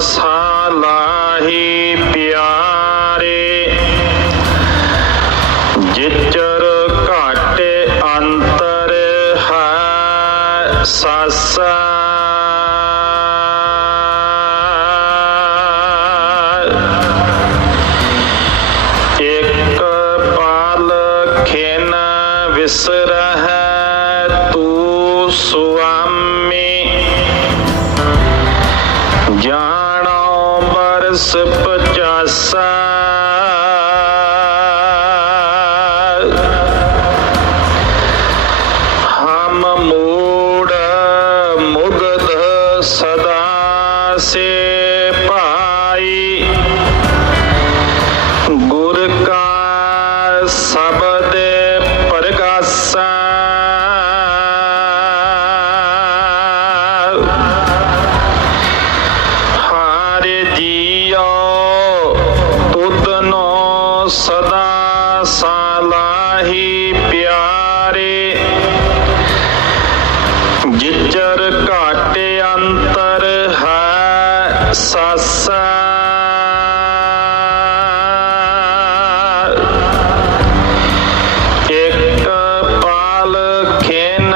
ਸਦਾ ਸਾਲਾਹੀ ਪਿਆਰੇ ਜਿਚਰ ਘਾਟੇ ਅੰਤਰ ਹੈ ਸਾਸਾ। ਇਕ ਪਾਲ ਖੇਨ ਵਿਸਰਹਿ ਜਾਣੋ ਬਰਸ ਪਚਾਸਾ। ਹਮ ਮੂੜ ਮੁਗਧ ਸਦਾ ਸੇ ਭਾਈ। ਗੁਰ ਕਾ ਸ਼ਬਦ ਸਦਾ ਸਾਲਾਹੀ ਪਿਆਰੇ। ਜਿਚਰ ਘਾਟੇ ਅੰਤਰ ਹੈ ਸਾਸਾ। ਇਕ ਪਾਲ ਖੇਨ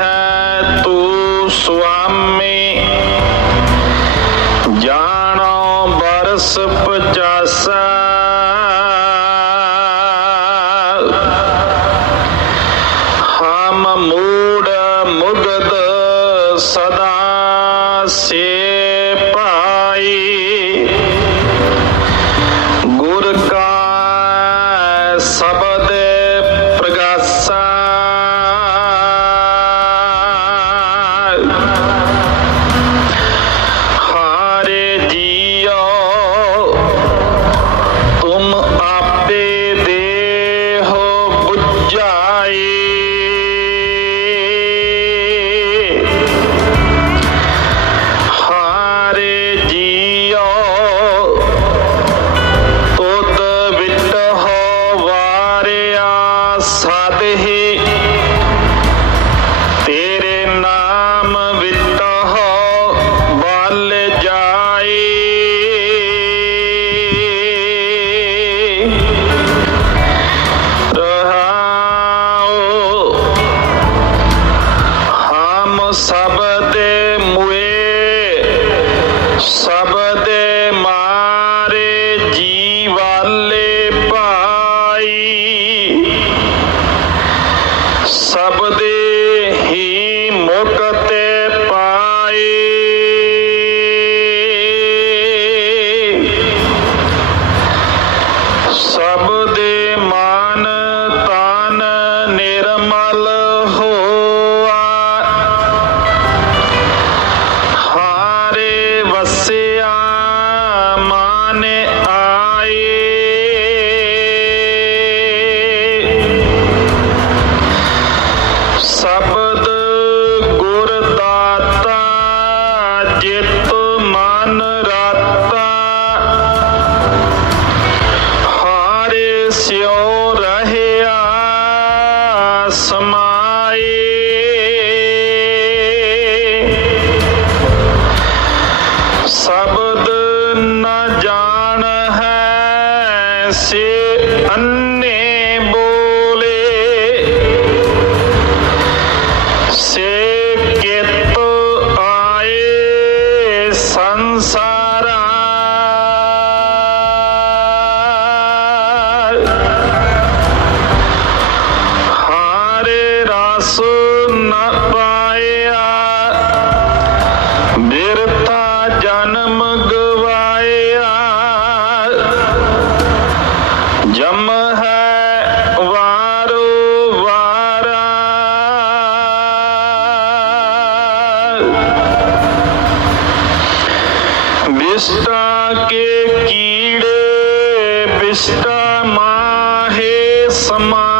ਹੈ ਤੂੰ ਸੁਆਮੀ। ਜਾਣੋ ਬਰਸ ਪਚਾਸਾ। ਸਦਾ ਮਨ ਰਾਤਾ। ਹਾਰੇ ਸਿਉ ਰਹਿਆ ਸਮਾਏ। ਸ਼ਬਦ ਨ ਜਾਣ ਹੈ ਸੇ Answer. ਵਿਸ਼ਟਾ ਕੇ ਕੀੜੇ ਵਿਸ਼ਟਾ ਮਾਹੇ ਸਮਾਣੇ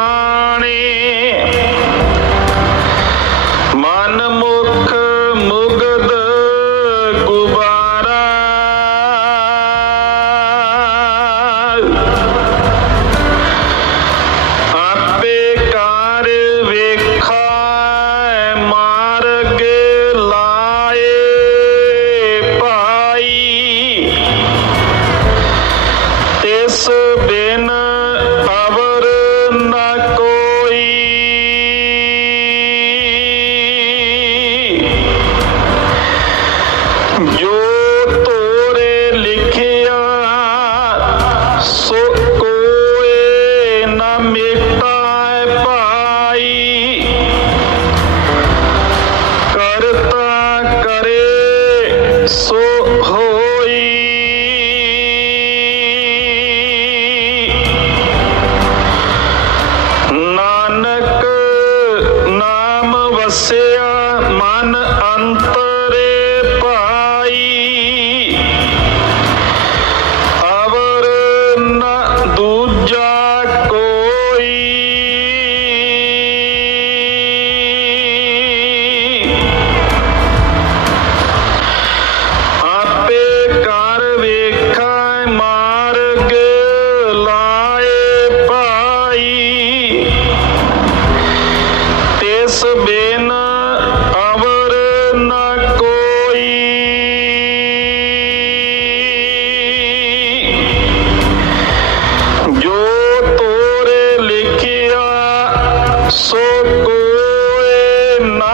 ਸੋ